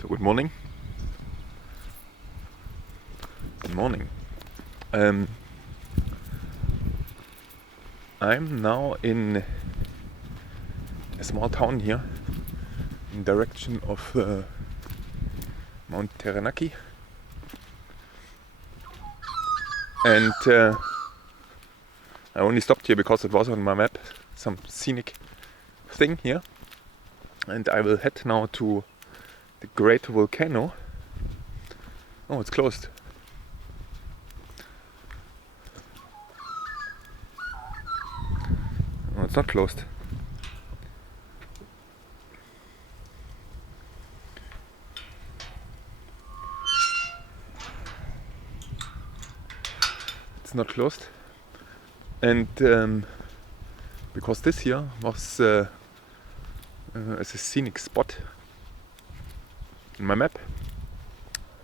So good morning. Good morning. I'm now in a small town here in direction of Mount Teranaki, and I only stopped here because it was on my map, some scenic thing here, and I will head now to the great volcano. Oh, it's closed. No, it's not closed. It's not closed. And because this here was as a scenic spot in my map,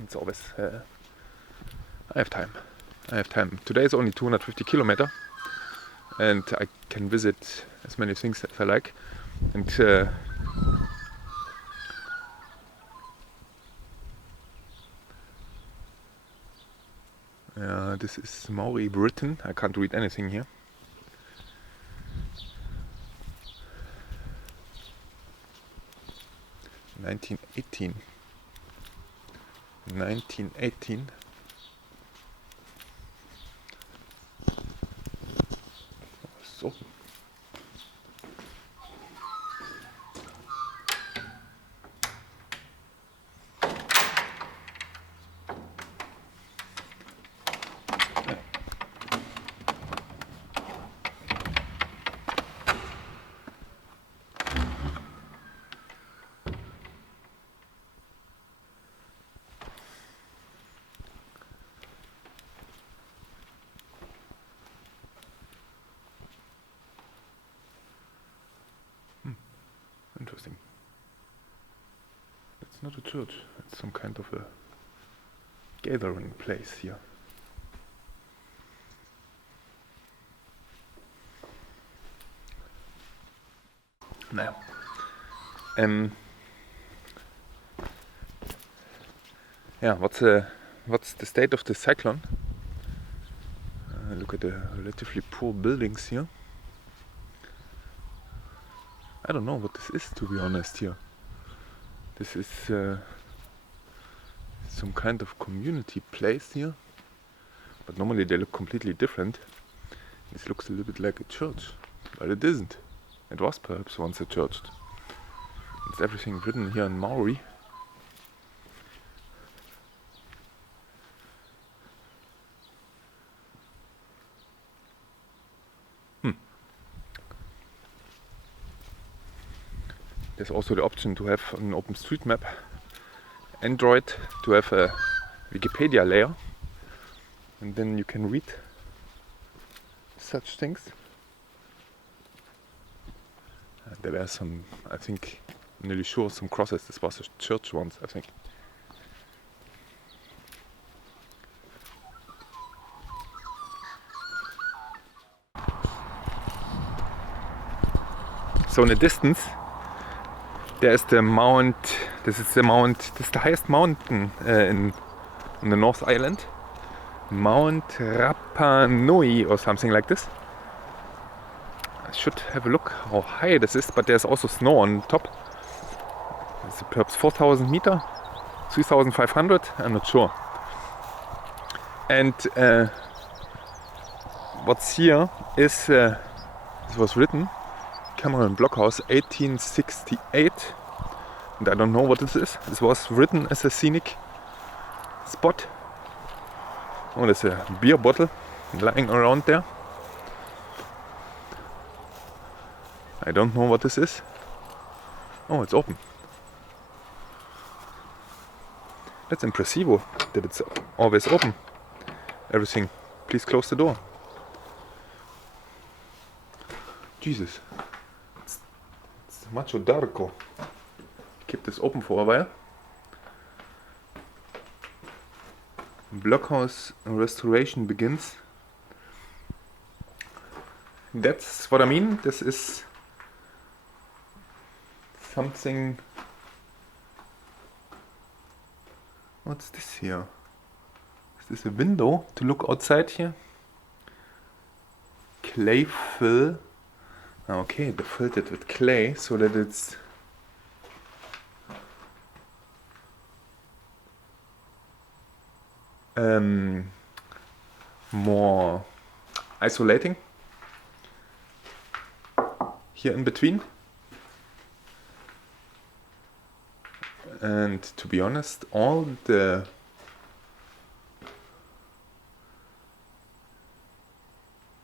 it's always I have time. Today is only 250 kilometer, and I can visit as many things as I like. And this is Maori Britain. I can't read anything here. (1918). So. Interesting. It's not a church, it's some kind of a gathering place here. Now, what's the state of the cyclone? Look at the relatively poor buildings here. I don't know what this is, to be honest. Here, this is some kind of community place here, but normally they look completely different. This looks a little bit like a church, but it isn't. It was perhaps once a church. It's everything written here in Maori. There's also the option to have an OpenStreetMap Android to have a Wikipedia layer, and then you can read such things. There were some, I think, nearly sure some crosses. This was a church once, I think. So in the distance, there is the Mount. This is the highest mountain in the North Island, Mount Rapanui or something like this. I should have a look how high this is, but there's also snow on top. It's perhaps 4,000 meter, 3,500. I'm not sure. And what's here is this was written. Cameron Blockhouse 1868, and I don't know what this is. This was written as a scenic spot. Oh, there's a beer bottle lying around there. I don't know what this is. Oh, it's open. That's impressive that it's always open. Everything. Please close the door. Jesus. Macho Darko. Keep this open for a while. Blockhouse restoration begins. That's what I mean. This is something What's this here? Is this a window to look outside here? Clay fill. Okay, they filled it with clay so that it's more isolating here in between. And to be honest, all the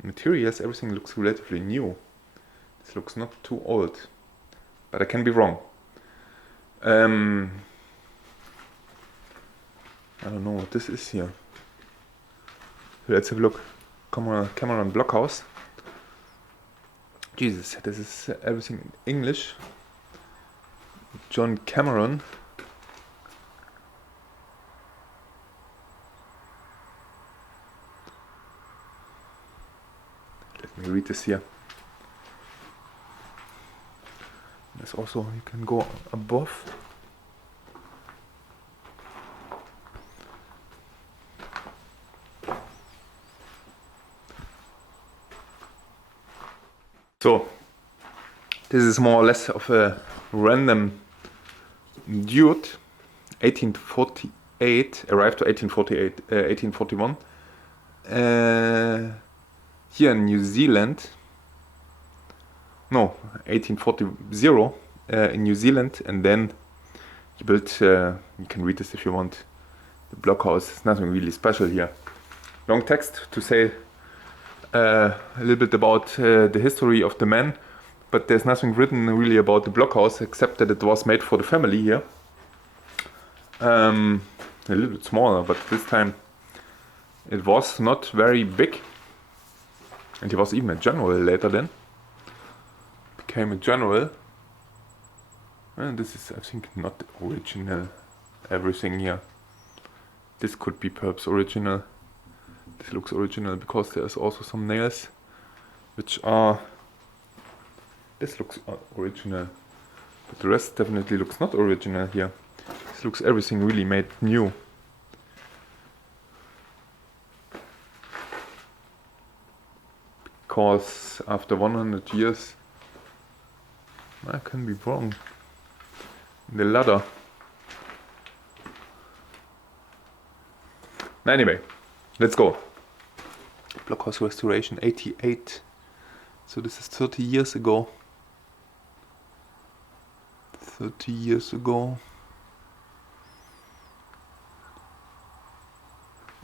materials, everything looks relatively new. This looks not too old, but I can be wrong. I don't know what this is here. Let's have a look. Cameron Blockhouse. Jesus, this is everything in English. John Cameron. Let me read this here. There's also, you can go above. So, this is more or less of a random dude. 1848, arrived to 1841. Here in New Zealand. No, 1840 in New Zealand, and then he built, you can read this if you want, the blockhouse. It's nothing really special here. Long text to say a little bit about the history of the man, but there's nothing written really about the blockhouse except that it was made for the family here. A little bit smaller, but this time it was not very big, and he was even a general later then. Became a general, and this is, I think, not original. Everything here. This could be perhaps original. This looks original because there's also some nails which are. This looks original, but the rest definitely looks not original here. This looks everything really made new. Because after 100 years, I can be wrong. The ladder. Anyway, let's go. Blockhouse restoration 88. So this is 30 years ago. 30 years ago.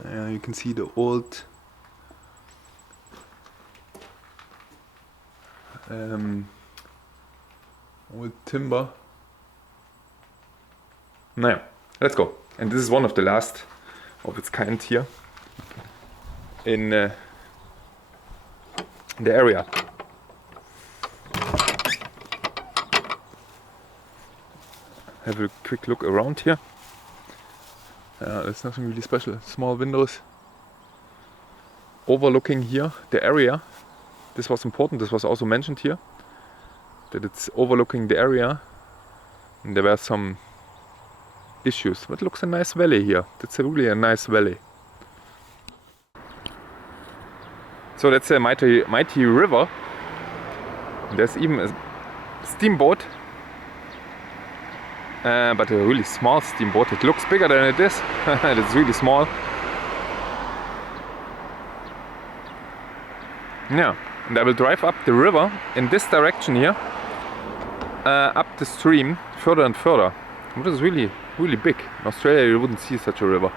You can see the old old timber. Naja, let's go. And this is one of the last of its kind here in the area. Have a quick look around here. There's nothing really special. Small windows overlooking here the area. This was important. This was also mentioned here, that it's overlooking the area, and there were some issues. But it looks a nice valley here. That's really a nice valley. So that's a mighty river. There's even a steamboat, but a really small steamboat. It looks bigger than it is. It's really small. Yeah, and I will drive up the river in this direction here, up the stream further and further. It is really big. In Australia you wouldn't see such a river.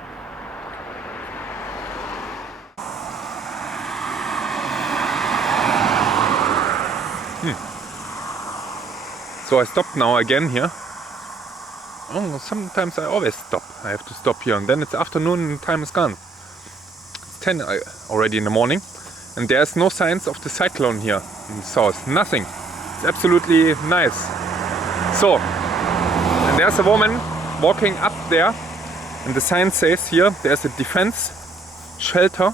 So I stopped now again here. Oh, sometimes I always stop. I have to stop here, and then it's afternoon and time is gone. It's 10 already in the morning, and there's no signs of the cyclone here in the south. Nothing. It's absolutely nice. So, and there's a woman walking up there, and the sign says here there's a defense shelter,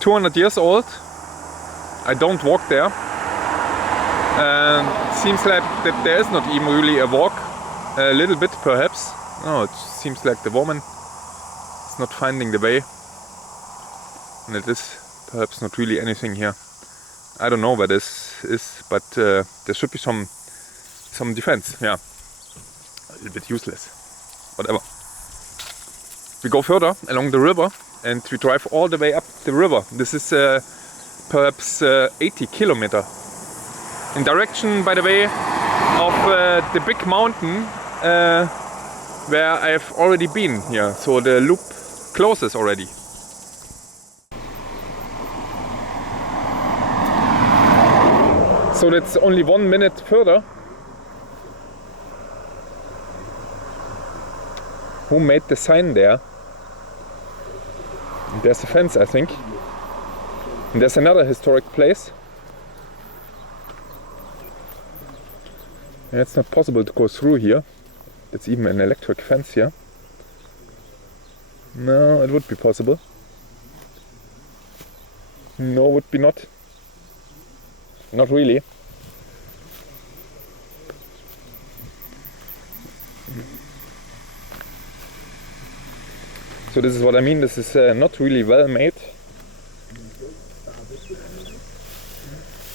200 years old. I don't walk there. It seems like that there is not even really a walk. A little bit perhaps. No, it seems like the woman It's not finding the way. And it is perhaps not really anything here. I don't know where this is, but there should be some defense. Yeah, a little bit useless. Whatever. We go further along the river and we drive all the way up the river. This is perhaps 80 kilometers in direction, by the way, of the big mountain where I've already been here. So the loop closes already. So that's only 1 minute further. Who made the sign there? There's a fence, I think. And there's another historic place. And it's not possible to go through here. There's even an electric fence here. No, it would be possible. No, would be not. Not really. So this is what I mean. This is not really well made.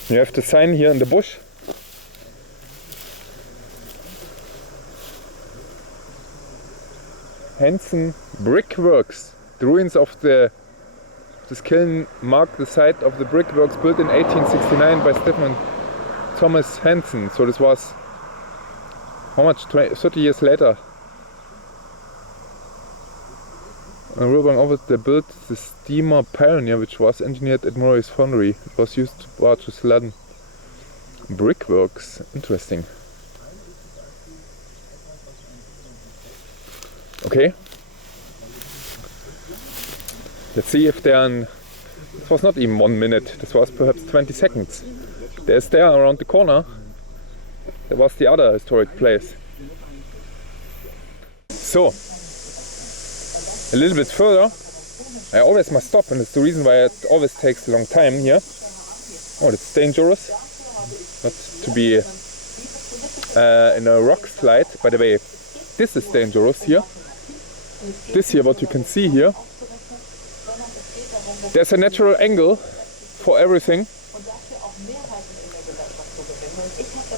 You have the sign here in the bush. Hansen Brickworks. The ruins of this kiln mark the site of the brickworks built in 1869 by Stephen Thomas Hansen. So this was, how much, 30 years later. A river over they built the steamer Pioneer, which was engineered at Murray's Foundry. It was used to barge to Sladen. Brickworks, interesting. Okay. Let's see if this was not even 1 minute, this was perhaps 20 seconds. There's there around the corner, there was the other historic place. So, a little bit further, I always must stop, and it's the reason why it always takes a long time here. Oh, it's dangerous not to be in a rock slide. By the way, this is dangerous here. This here, what you can see here, there's a natural angle for everything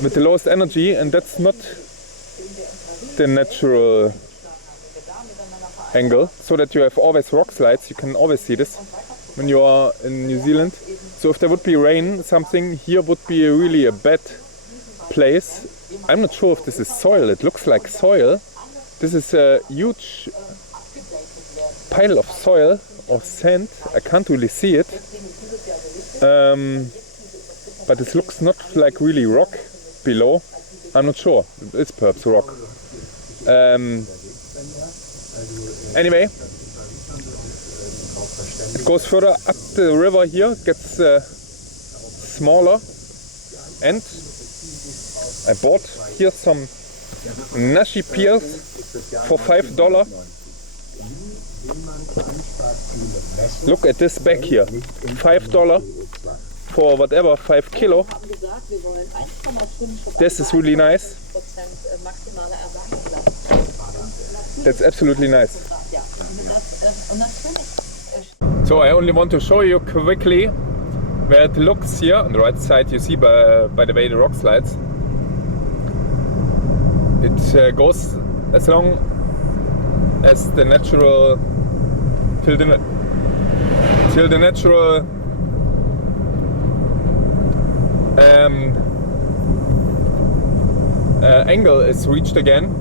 with the lowest energy, and that's not the natural angle, so that you have always rock slides. You can always see this when you are in New Zealand. So if there would be rain, something here would be really a bad place. I'm not sure if this is soil. It looks like soil. This is a huge pile of soil or sand. I can't really see it, but it looks not like really rock below. I'm not sure. It's perhaps rock. Anyway, it goes further up the river here, gets smaller, and I bought here some nashi peels for $5. Look at this bag here, $5 for whatever, 5 kilo. This is really nice. That's absolutely nice. So I only want to show you quickly where it looks here. On the right side you see by the way the rock slides. It goes as long as the natural till the natural angle is reached again.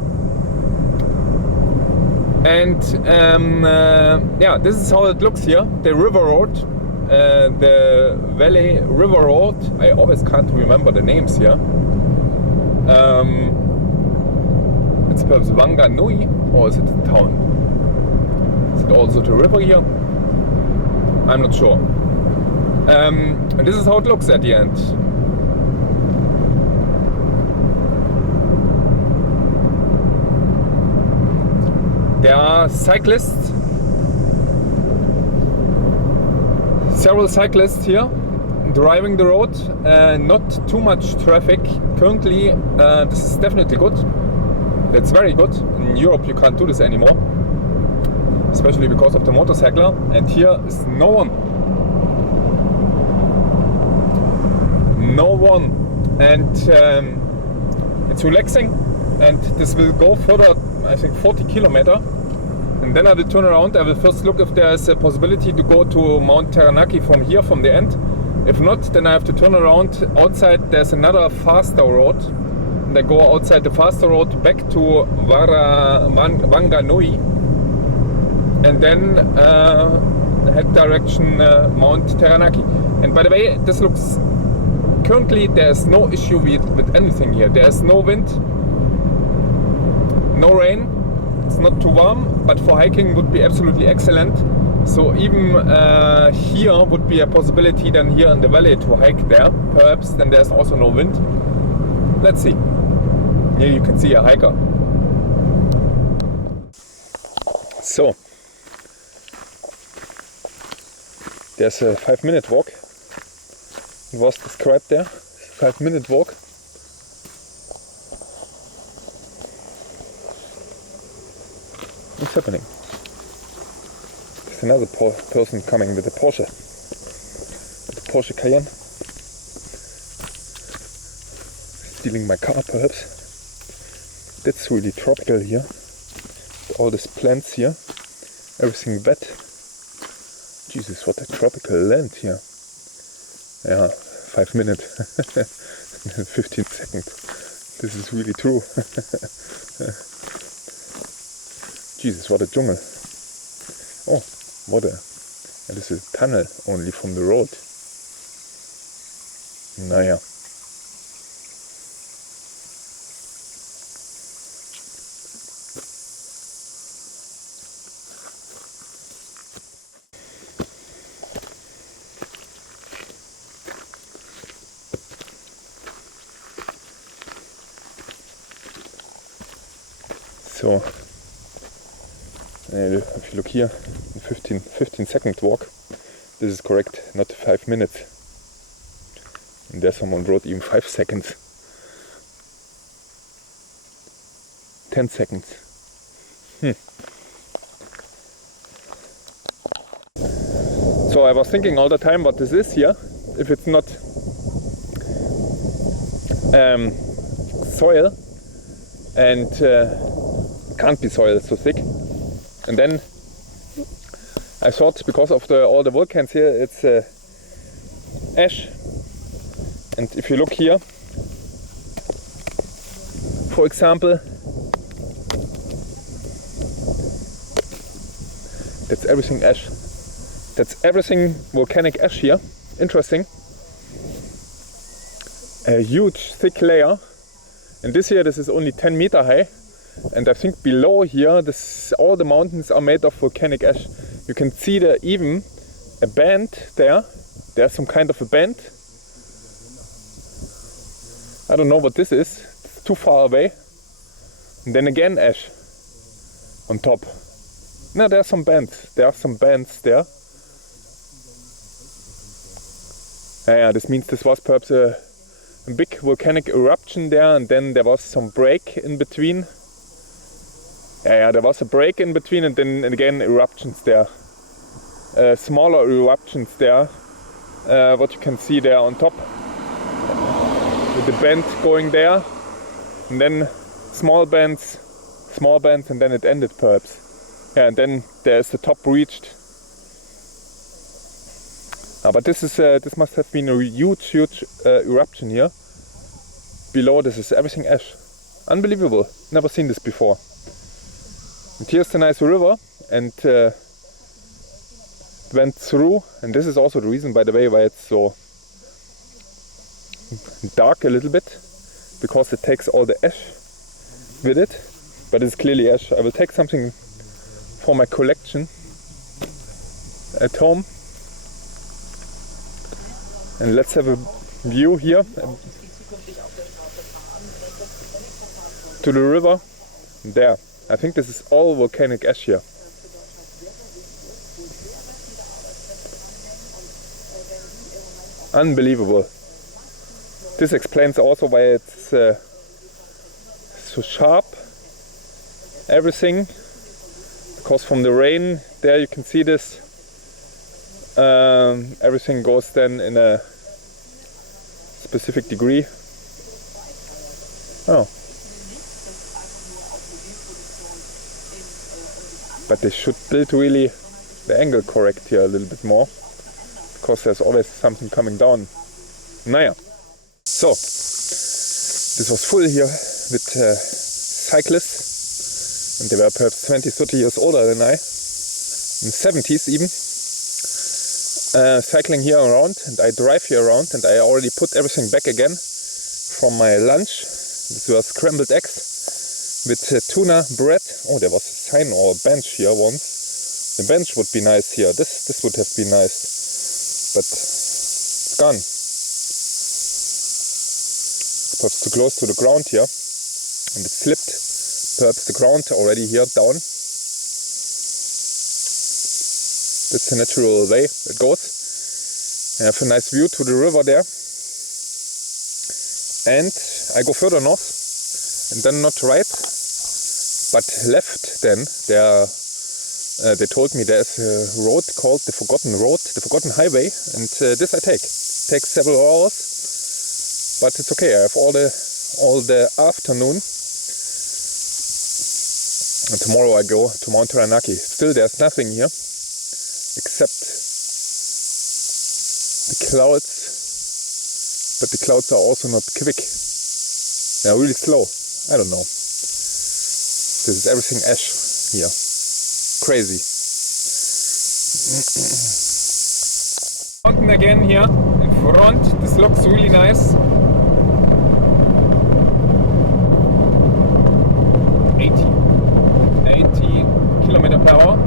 And yeah, this is how it looks here. The river road, the valley river road. I always can't remember the names here. It's perhaps Wanganui, or is it a town? Is it also the river here? I'm not sure. And this is how it looks at the end. There are cyclists, several cyclists here driving the road, not too much traffic. Currently, this is definitely good. That's very good. In Europe you can't do this anymore. especially because of the motorcycler, and here is no one. No one, and it's relaxing, and this will go further, I think 40 kilometers, and then I will turn around. I will first look if there is a possibility to go to Mount Teranaki from here, from the end. If not, then I have to turn around. Outside there's another faster road, and I go outside the faster road back to Wanganui, and then head direction Mount Teranaki. And by the way, this looks, currently there's no issue with anything here. There's no wind, no rain, it's not too warm, but for hiking would be absolutely excellent. So even here would be a possibility then here in the valley to hike there. Perhaps then there's also no wind. Let's see. Here you can see a hiker. So there's a 5-minute walk. It was described there. 5-minute walk. What's happening? There's another person coming with a Porsche. With a Porsche Cayenne. Stealing my car, perhaps. That's really tropical here. All these plants here. Everything wet. Jesus, what a tropical land here. Yeah, 5 minutes. 15 seconds. This is really true. Jesus, what a jungle. Oh, what a... And this is a tunnel only from the road. Naja. So, if you look here, 15-second walk, this is correct, not 5 minutes. And there someone wrote even 5 seconds. 10 seconds. So I was thinking all the time what this is here, if it's not soil, and can't be soil, it's so thick. And then I thought, because of all the volcans here, it's ash. And if you look here, for example, that's everything ash. That's everything volcanic ash here. Interesting. A huge thick layer. And this is only 10 meters high. And I think below here, all the mountains are made of volcanic ash. You can see there even a band there. There's some kind of a band. I don't know what this is. It's too far away. And then again ash on top. No, there are some bands. There are some bands there. Yeah, this means this was perhaps a big volcanic eruption there, and then there was some break in between. Yeah, there was a break in between, and then again eruptions there. Smaller eruptions there. What you can see there on top. With the bend going there. And then small bends, and then it ended perhaps. Yeah, and then there's the top reached. But this must have been a huge eruption here. Below this is everything ash. Unbelievable. Never seen this before. And here's the nice river, and went through, and this is also the reason, by the way, why it's so dark a little bit, because it takes all the ash with it, but it's clearly ash. I will take something for my collection at home, and let's have a view here to the river. There, I think this is all volcanic ash here. Unbelievable. This explains also why it's so sharp, everything, because from the rain there you can see this. Everything goes then in a specific degree. Oh. But they should build really the angle correct here a little bit more, because there's always something coming down. Naja. So, this was full here with cyclists, and they were perhaps 20, 30 years older than I, in 70s even. Cycling here around, and I drive here around, and I already put everything back again from my lunch. This was scrambled eggs with tuna bread. Oh, there was a sign or a bench here once. The bench would be nice here. This would have been nice, but it's gone. It's perhaps too close to the ground here, and it slipped perhaps the ground already here down. That's the natural way it goes. I have a nice view to the river there. And I go further north, and then not right, but left then. They told me there's a road called the Forgotten Road, the Forgotten Highway, and this I take. It takes several hours, but it's okay. I have all the afternoon. And tomorrow I go to Mount Teranaki. Still there's nothing here except the clouds, but the clouds are also not quick. They are really slow. I don't know. This is everything ash here. Crazy. Mountain again here in front. This looks really nice. 80 km/h.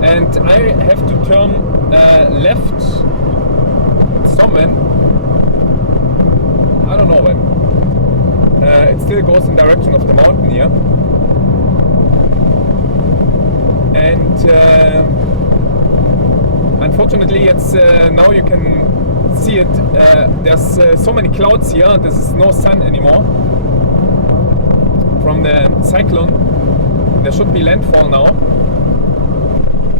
And I have to turn left somewhere. I don't know when. It still goes in direction of the mountain here. And unfortunately it's now you can see it. There's so many clouds here. This is no sun anymore from the cyclone. There should be landfall now.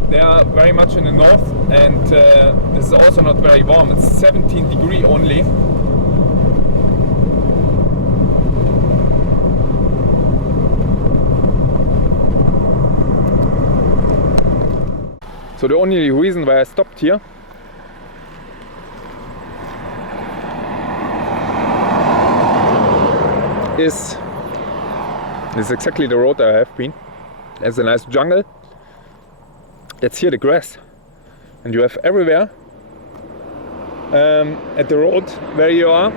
They are very much in the north, and this is also not very warm. It's 17 degrees only. So the only reason why I stopped here is exactly the road I have been. There's a nice jungle. That's here the grass, and you have everywhere at the road where you are.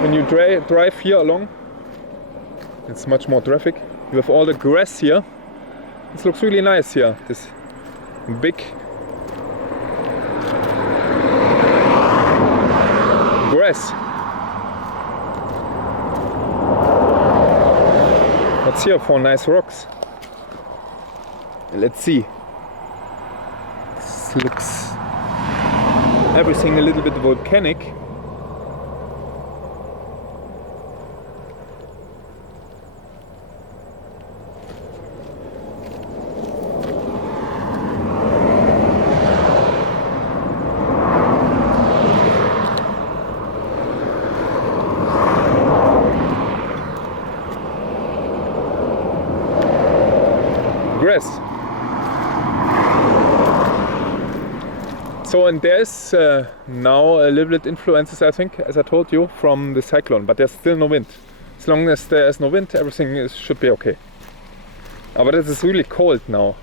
When you drive here along, it's much more traffic. You have all the grass here. This looks really nice here. This big grass. What's here for nice rocks? Let's see. This looks everything a little bit volcanic. Grass. So, and there's now a little bit influences, I think, as I told you, from the cyclone, but there's still no wind. As long as there's no wind, everything should be okay. But it is really cold now.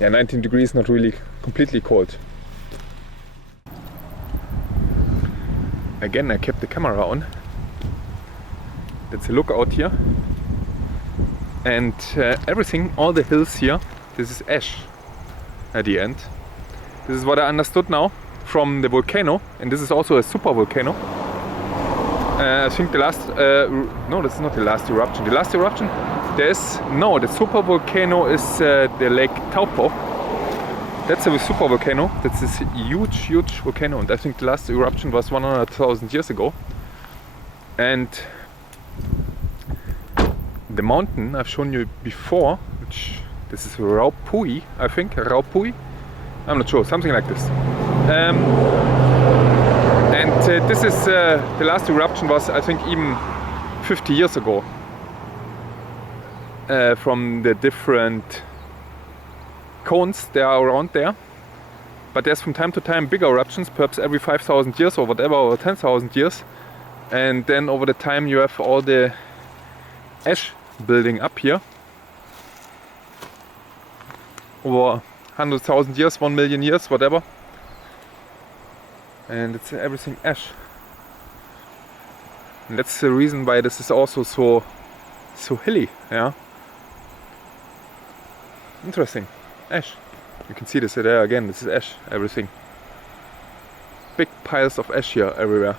Yeah, 19 degrees, not really completely cold. Again, I kept the camera on. That's a lookout here. And everything, all the hills here, this is ash at the end. This is what I understood now from the volcano, and this is also a super volcano. I think the last, no, this is not the last eruption. The last eruption, the super volcano is the Lake Taupo. That's a super volcano. That's this huge, huge volcano, and I think the last eruption was 100,000 years ago. And The mountain I've shown you before, which this is Raupui, I think, Raupui. I'm not sure, something like this. This is the last eruption was, I think, even 50 years ago. From the different cones there are around there. But there's from time to time bigger eruptions, perhaps every 5,000 years or whatever, or 10,000 years. And then over the time you have all the ash building up here. Over 100,000 years, 1 million years, whatever. And it's everything ash. And that's the reason why this is also so hilly, yeah. Interesting. Ash. You can see this there again, this is ash, everything. Big piles of ash here everywhere.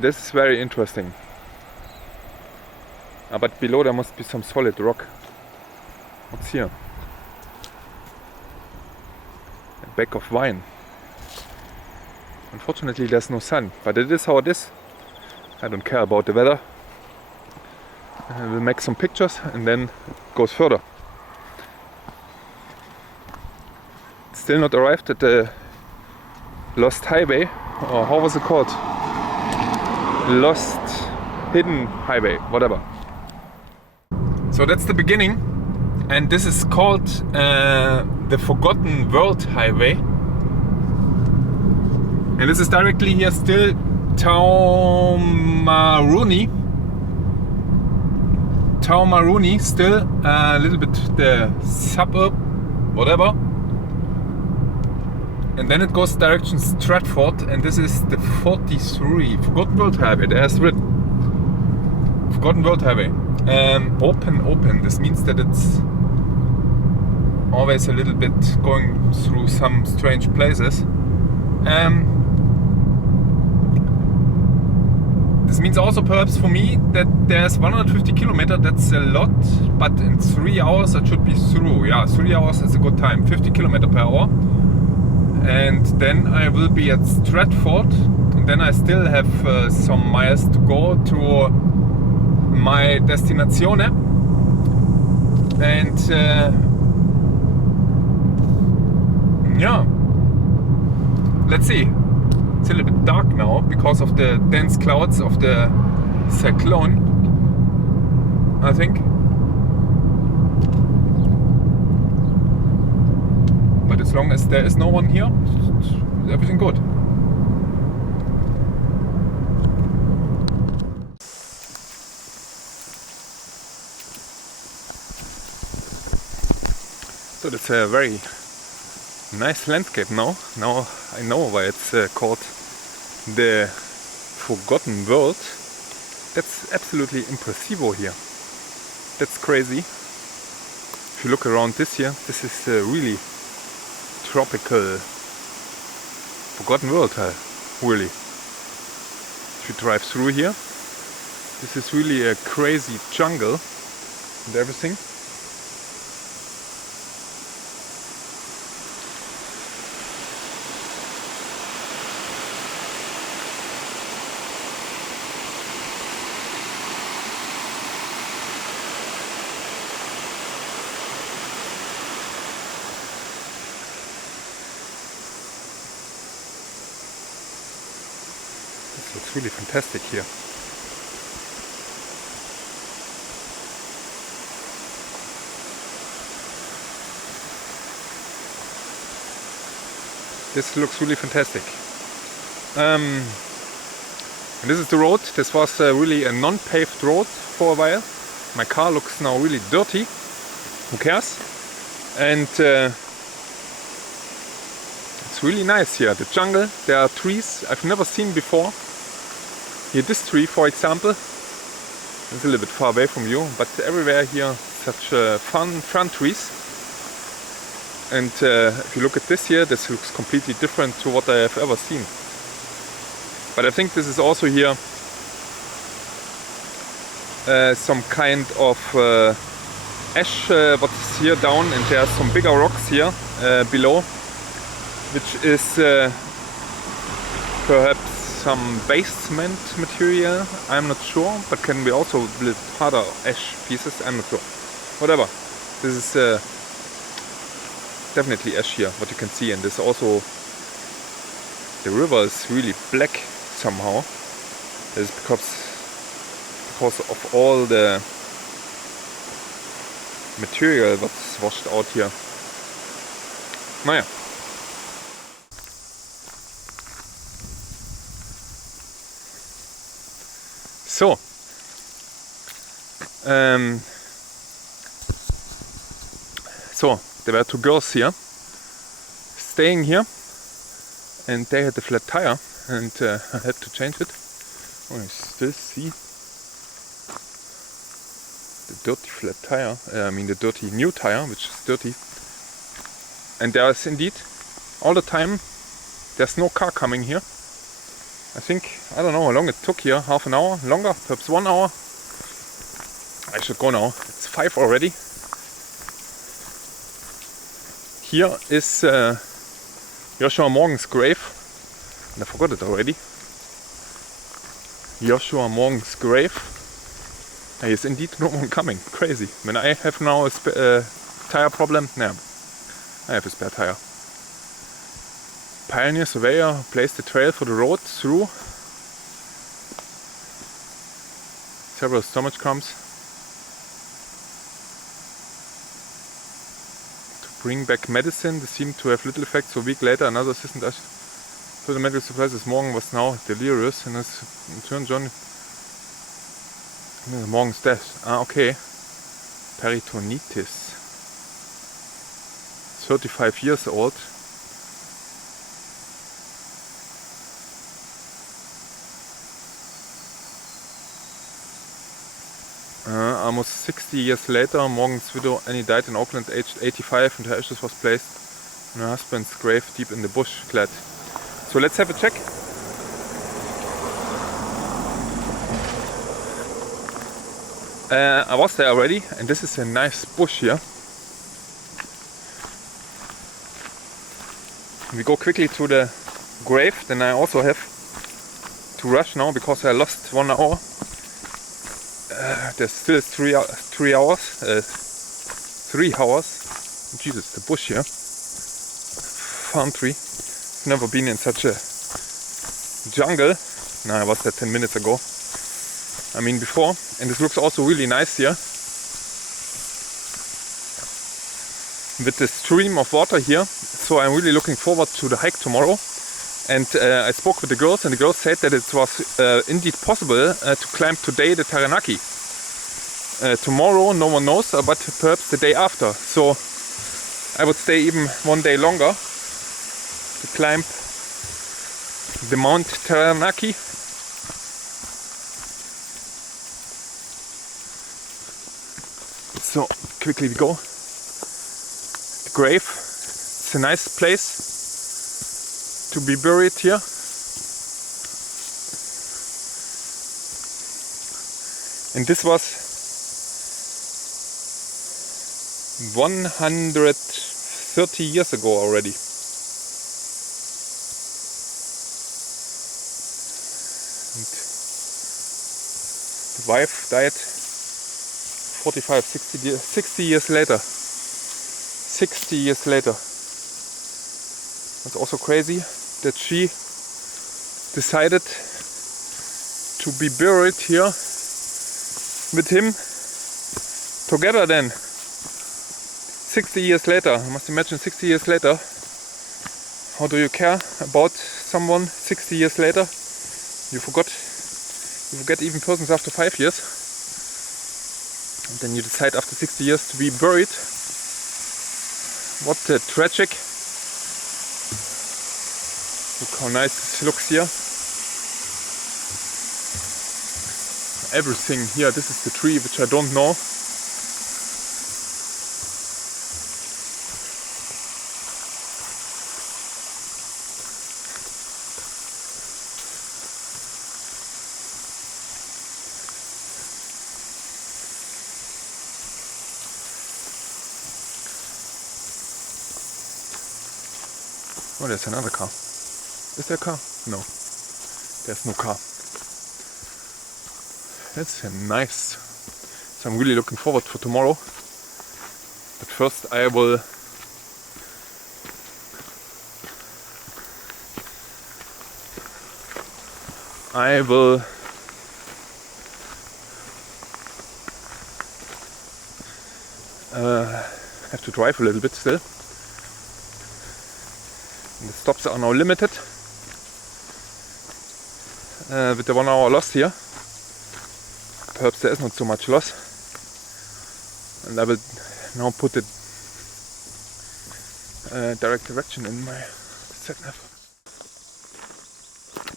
This is very interesting. But below there must be some solid rock. What's here? A bag of wine. Unfortunately there's no sun, but it is how it is. I don't care about the weather. We'll make some pictures and then it goes further. Still not arrived at the Lost Highway, or how was it called? Lost Hidden Highway, whatever. So that's the beginning, and this is called the Forgotten World Highway. And this is directly here still Taumarunui, still a little bit the suburb, whatever. And then it goes direction Stratford, and this is the 43 Forgotten World Highway. There's written Forgotten World Highway. Open. This means that it's always a little bit going through some strange places. This means also perhaps for me that there's 150 kilometers, that's a lot, but in 3 hours it should be through. Yeah, 3 hours is a good time, 50 kilometers per hour. And then I will be at Stratford, and then I still have some miles to go to my destination. And yeah, let's see. It's a little bit dark now because of the dense clouds of the cyclone, I think. But as long as there is no one here, everything good. So that's a very nice landscape now. Now I know why it's called the Forgotten World. That's absolutely impressivo here. That's crazy. If you look around this here, this is really tropical Forgotten World, really. If you drive through here, this is really a crazy jungle and everything. It's really fantastic here. This looks really fantastic. And this is the road. This was really a non-paved road for a while. My car looks now really dirty. Who cares? And it's really nice here. The jungle, there are trees I've never seen before. Here, this tree, for example, it's a little bit far away from you, but everywhere here, such fun trees. And if you look at this here, this looks completely different to what I have ever seen. But I think this is also here some kind of ash, what is here down, and there are some bigger rocks here below, which is perhaps some basement material, I'm not sure, but can be also built harder ash pieces, I'm not sure. Whatever. This is definitely ash here, what you can see, and this also, the river is really black somehow. This is because of all the material that's washed out here. Naja. So. So, there were two girls here, staying here, and they had a flat tire, and I had to change it. Oh, you still see the dirty flat tire, the dirty new tire, which is dirty. And there is indeed, all the time, there's no car coming here. I think, I don't know how long it took here, half an hour, longer, perhaps 1 hour. I should go now, it's 5 already. Here is Joshua Morgan's grave, and I forgot it already. Joshua Morgan's grave. There is indeed no one coming, crazy. When I have now a tire problem, I have a spare tire. Pioneer surveyor placed a trail for the road through several stomach cramps to bring back medicine. This seemed to have little effect, so a week later another assistant ushered to the medical supplies. This Morgan was now delirious and his turn John Morgan's death. Okay. Peritonitis. 35 years old. Almost 60 years later, Morgan's widow Annie died in Auckland, aged 85, and her ashes was placed in her husband's grave deep in the bush, clad. So let's have a check. I was there already, and this is a nice bush here. We go quickly to the grave, then I also have to rush now because I lost 1 hour. There's still 3 hours. 3 hours. Jesus, the bush here. Farm tree. Never been in such a jungle. No, I was there 10 minutes ago. I mean before. And this looks also really nice here. With the stream of water here. So I'm really looking forward to the hike tomorrow. And I spoke with the girls, and the girls said that it was indeed possible to climb today the Taranaki. Tomorrow, no one knows, but perhaps the day after. So I would stay even 1 day longer to climb the Mount Teranaki. So quickly we go. The grave. It's a nice place to be buried here. And this was 130 years ago already. And the wife died 45, 60 years later. 60 years later. It's also crazy that she decided to be buried here with him together then. 60 years later, I must imagine 60 years later. How do you care about someone 60 years later? You forget even persons after 5 years. And then you decide after 60 years to be buried. What a tragic. Look how nice this looks here. Everything here, this is the tree which I don't know. Oh, there's another car. Is there a car? No. There's no car. That's nice. So I'm really looking forward for tomorrow. But first I will have to drive a little bit still. And the stops are now limited with the 1 hour loss here. Perhaps there is not so much loss. And I will now put the direct direction in my sat-nav.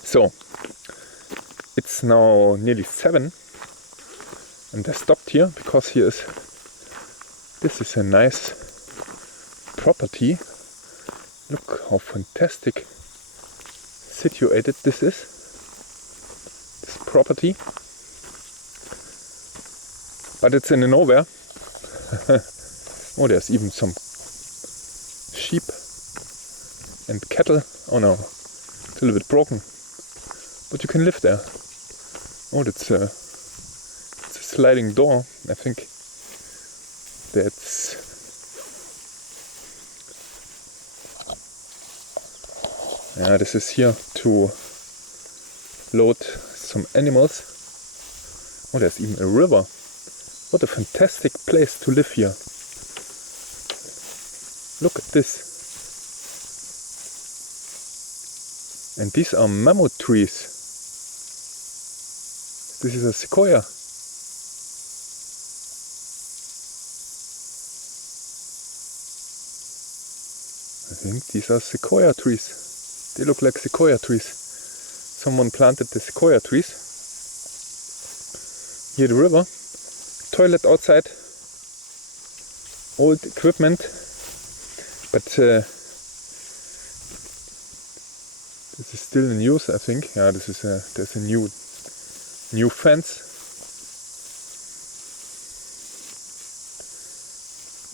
So, it's now nearly 7 and I stopped here because this is a nice property. Look how fantastic situated this is, this property. But it's in the nowhere. Oh, there's even some sheep and cattle. Oh no, it's a little bit broken. But you can live there. Oh, it's a sliding door. I think that's... Yeah, this is here to load some animals. Oh, there's even a river. What a fantastic place to live here. Look at this. And these are mammoth trees. This is a sequoia. I think these are sequoia trees. They look like sequoia trees. Someone planted the sequoia trees. Here the river. Toilet outside. Old equipment. But this is still in use, I think. Yeah, there's a new fence.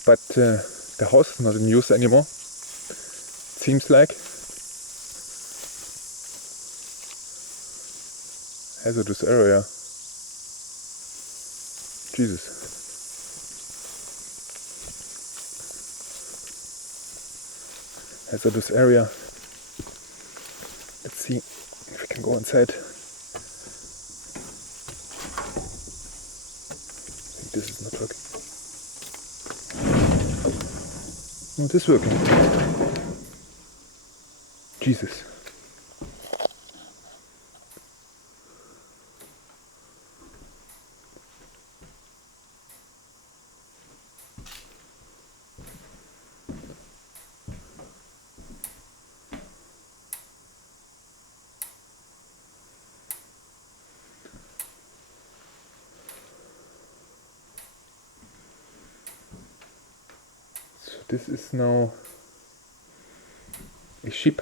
But the house is not in use anymore. It seems like. Hazardous area. Jesus. Hazardous area. Let's see if we can go inside. I think this is not working. Oh, it is working. Jesus. This is now a sheep.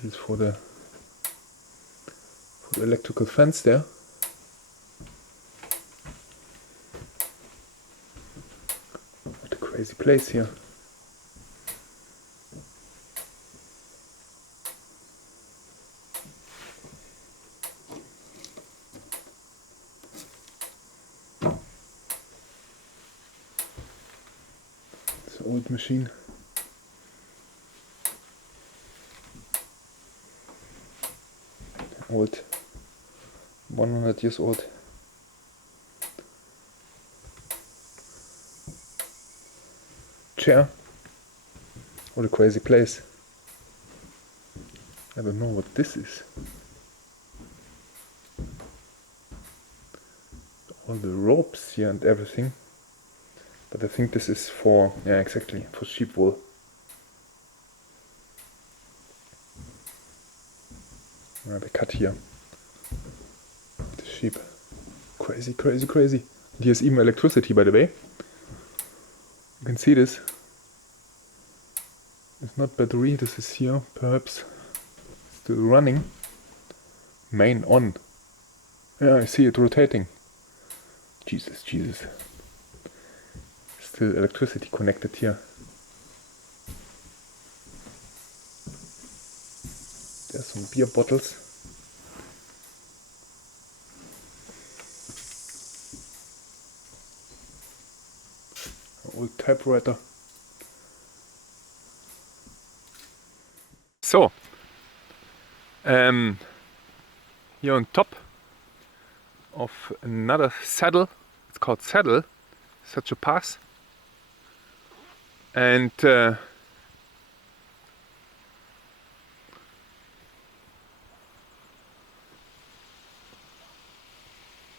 This is for the electrical fence there. What a crazy place here. Old machine. Old, 100 years old. Chair. What a crazy place. I don't know what this is. All the ropes here and everything. But I think this is for, yeah, exactly, for sheep wool. They cut here the sheep. Crazy, crazy, crazy. And here's even electricity, by the way. You can see this. It's not battery, this is here, perhaps still running. Main on. Yeah, I see it rotating. Jesus, Jesus. Still electricity connected here. There's some beer bottles. Old typewriter. So, here on top of another saddle, it's called Saddle, such a pass, and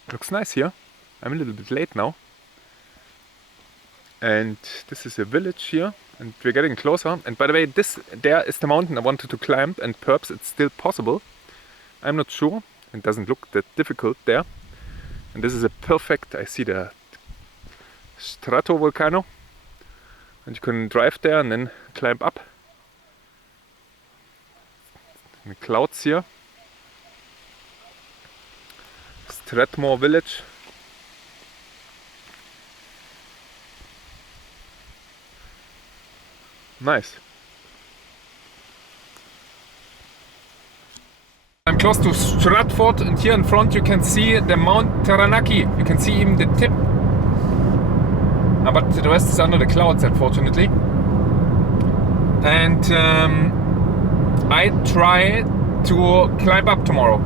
looks nice here. I'm a little bit late now. And this is a village here, and we're getting closer. And by the way, this there is the mountain I wanted to climb, and perhaps it's still possible. I'm not sure. It doesn't look that difficult there. And this is a perfect, I see the Stratford volcano, and you can drive there and then climb up. The clouds here. Stratmore village. Nice. I'm close to Stratford, and here in front you can see the Mount Teranaki. You can see even the tip. But the rest is under the clouds, unfortunately. And I try to climb up tomorrow.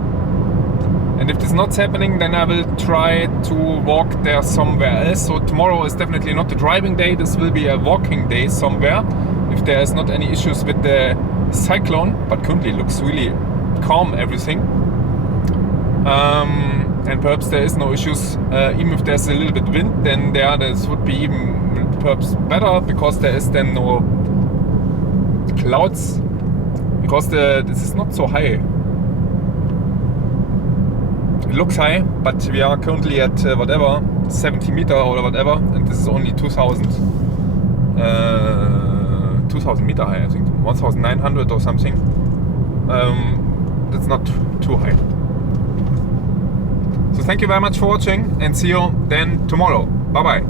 And if this is not happening, then I will try to walk there somewhere else. So tomorrow is definitely not the driving day. This will be a walking day somewhere, if there is not any issues with the cyclone. But currently it looks really calm, everything. And perhaps there is no issues. Even if there's a little bit wind, then this would be even perhaps better, because there is then no clouds. Because this is not so high. It looks high, but we are currently at 70 meter or whatever, and this is only 2,000 meter high, I think, 1,900 or something. That's not too high. So thank you very much for watching, and see you then tomorrow. Bye bye.